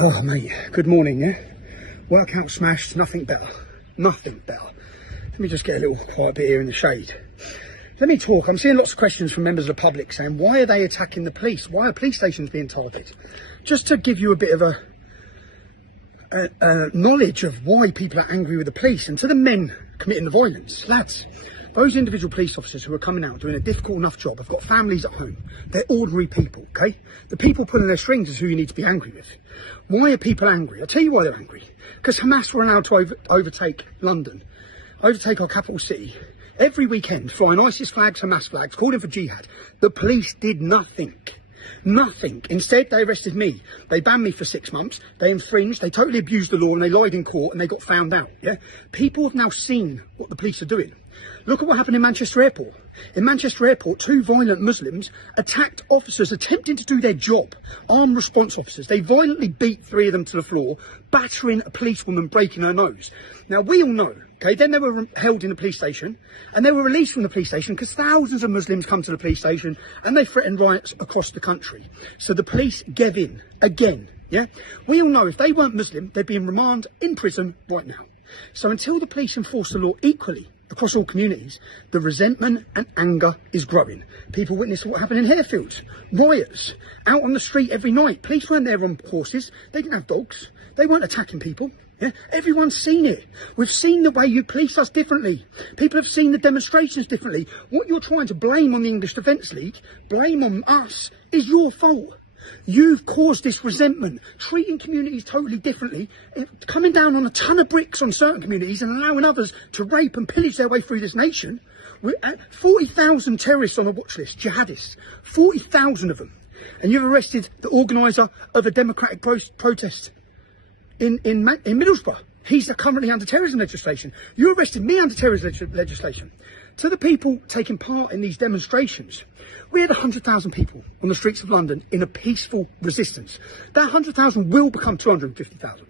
Oh mate, good morning, yeah? Workout smashed, nothing better. Nothing better. Let me just get a little quiet bit here in the shade. Let me talk. I'm seeing lots of questions from members of the public saying, why are they attacking the police? Why are police stations being targeted? Just to give you a bit of a knowledge of why people are angry with the police, and to the men committing the violence, lads, those individual police officers who are coming out doing a difficult enough job have got families at home. They're ordinary people, okay? The people pulling their strings is who you need to be angry with. Why are people angry? I'll tell you why they're angry. Because Hamas were allowed to overtake London, overtake our capital city, every weekend, flying ISIS flags, Hamas flags, calling for jihad. The police did nothing. Nothing. Instead, they arrested me. They banned me for 6 months. They infringed. They totally abused the law and they lied in court and they got found out. Yeah. People have now seen what the police are doing. Look at what happened in Manchester Airport. In Manchester Airport, 2 violent Muslims attacked officers attempting to do their job. Armed response officers. They violently beat 3 of them to the floor, battering a policewoman, breaking her nose. Now, we all know, okay, then they were held in the police station and they were released from the police station because thousands of Muslims come to the police station and they threatened riots across the country. So the police gave in again. Yeah, we all know if they weren't Muslim, they'd be in remand in prison right now. So until the police enforce the law equally across all communities, the resentment and anger is growing. People witness what happened in Harefields, riots, out on the street every night. Police weren't there on horses, they didn't have dogs, they weren't attacking people. Yeah? Everyone's seen it. We've seen the way you police us differently. People have seen the demonstrations differently. What you're trying to blame on the English Defence League, blame on us, is your fault. You've caused this resentment, treating communities totally differently, coming down on a ton of bricks on certain communities and allowing others to rape and pillage their way through this nation. We're at 40,000 terrorists on a watch list, jihadists, 40,000 of them. And you've arrested the organiser of a democratic protest in Middlesbrough. He's currently under terrorism legislation. You arrested me under terrorism legislation. To the people taking part in these demonstrations, we had 100,000 people on the streets of London in a peaceful resistance. That 100,000 will become 250,000.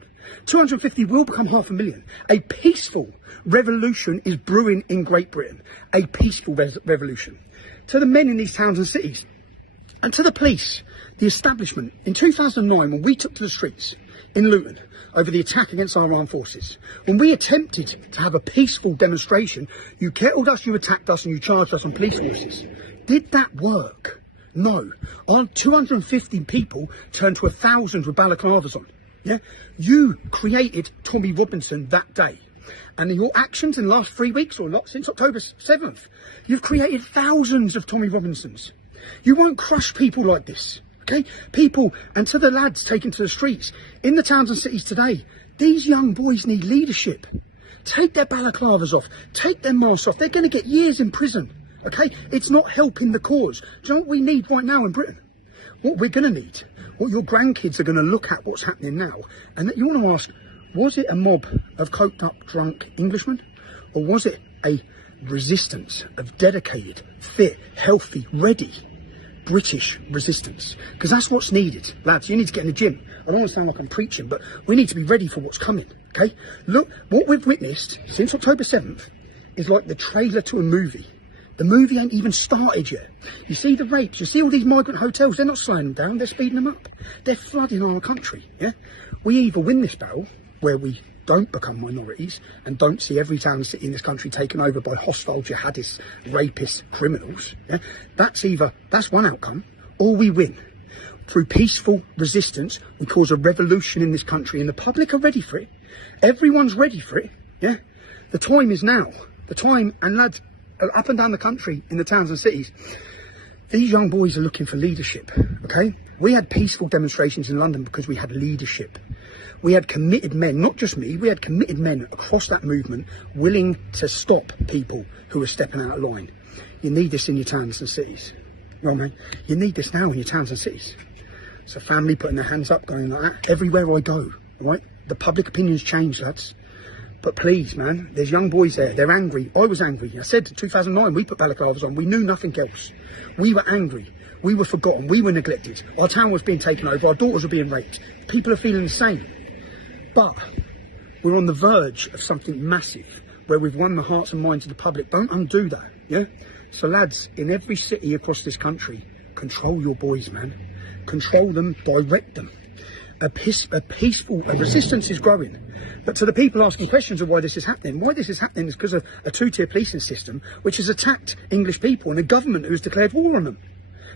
250 will become 500,000. A peaceful revolution is brewing in Great Britain. A peaceful revolution. To the men in these towns and cities, and to the police, the establishment, in 2009, when we took to the streets in Luton over the attack against our armed forces, when we attempted to have a peaceful demonstration, you kettled us, you attacked us, and you charged us on police forces. Did that work? No. Our 250 people turned to 1,000 with balaclavas on. Yeah? You created Tommy Robinson that day. And in your actions in the last 3 weeks, or not, since October 7th, you've created thousands of Tommy Robinsons. You won't crush people like this. Okay, people, and to the lads taken to the streets in the towns and cities today, these young boys need leadership. Take their balaclavas off, take their masks off. They're going to get years in prison. Okay, it's not helping the cause. Do you know what we need right now in Britain? What we're going to need, what your grandkids are going to look at what's happening now, and that you want to ask, was it a mob of coked up, drunk Englishmen, or was it a resistance of dedicated, fit, healthy, ready British resistance? Because that's what's needed. Lads, you need to get in the gym. I don't want to sound like I'm preaching, but we need to be ready for what's coming, okay? Look, what we've witnessed since October 7th is like the trailer to a movie. The movie ain't even started yet. You see the rapes, you see all these migrant hotels, they're not slowing them down, they're speeding them up. They're flooding our country, yeah? We either win this battle, where we don't become minorities and don't see every town and city in this country taken over by hostile jihadists, rapists, criminals. Yeah? That's one outcome, or we win. Through peaceful resistance, we cause a revolution in this country, and the public are ready for it. Everyone's ready for it. Yeah, the time is now. The time, and lads, up and down the country in the towns and cities, these young boys are looking for leadership. Okay, we had peaceful demonstrations in London because we had leadership. We had committed men, not just me, we had committed men across that movement willing to stop people who are stepping out of line. You need this in your towns and cities. Well, man, you need this now in your towns and cities. So family putting their hands up, going like that, everywhere I go, all right? The public opinion's changed, lads. But please, man, there's young boys there, they're angry. I was angry. I said in 2009, we put balaclavas on, we knew nothing else. We were angry. We were forgotten. We were neglected. Our town was being taken over. Our daughters were being raped. People are feeling the same. But we're on the verge of something massive where we've won the hearts and minds of the public. Don't undo that, yeah? So lads, in every city across this country, control your boys, man. Control them, direct them. a peaceful resistance is growing. But to the people asking questions of why this is happening is because of a two-tier policing system which has attacked English people and a government who has declared war on them,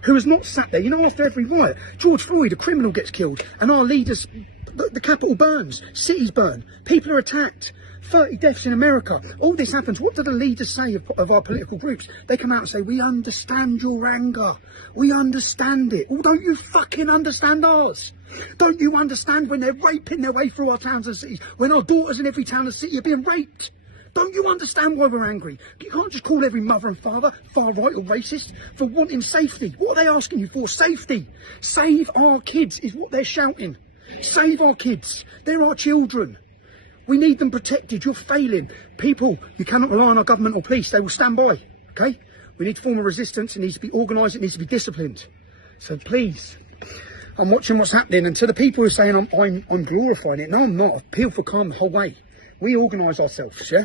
who has not sat there. You know, after every riot, George Floyd, a criminal, gets killed, and our leaders, the Capitol burns, cities burn, people are attacked. 30 deaths in America. All this happens. What do the leaders say of our political groups? They come out and say, we understand your anger. We understand it. Well, don't you fucking understand ours? Don't you understand when they're raping their way through our towns and cities? When our daughters in every town and city are being raped? Don't you understand why we're angry? You can't just call every mother and father far right or racist for wanting safety. What are they asking you for? Safety. Save our kids is what they're shouting. Save our kids. They're our children. We need them protected. You're failing. People, you cannot rely on our government or police. They will stand by, okay? We need to form a resistance. It needs to be organised. It needs to be disciplined. So please, I'm watching what's happening. And to the people who are saying I'm glorifying it, no, I'm not. I've appealed for calm the whole way. We organise ourselves, yeah?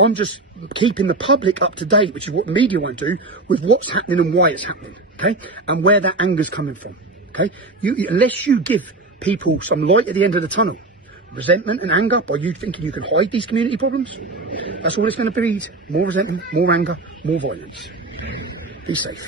I'm just keeping the public up to date, which is what the media won't do, with what's happening and why it's happening, okay? And where that anger's coming from, okay? Unless you give people some light at the end of the tunnel, resentment and anger by you thinking you can hide these community problems, that's all it's going to breed. More resentment, more anger, more violence. Be safe.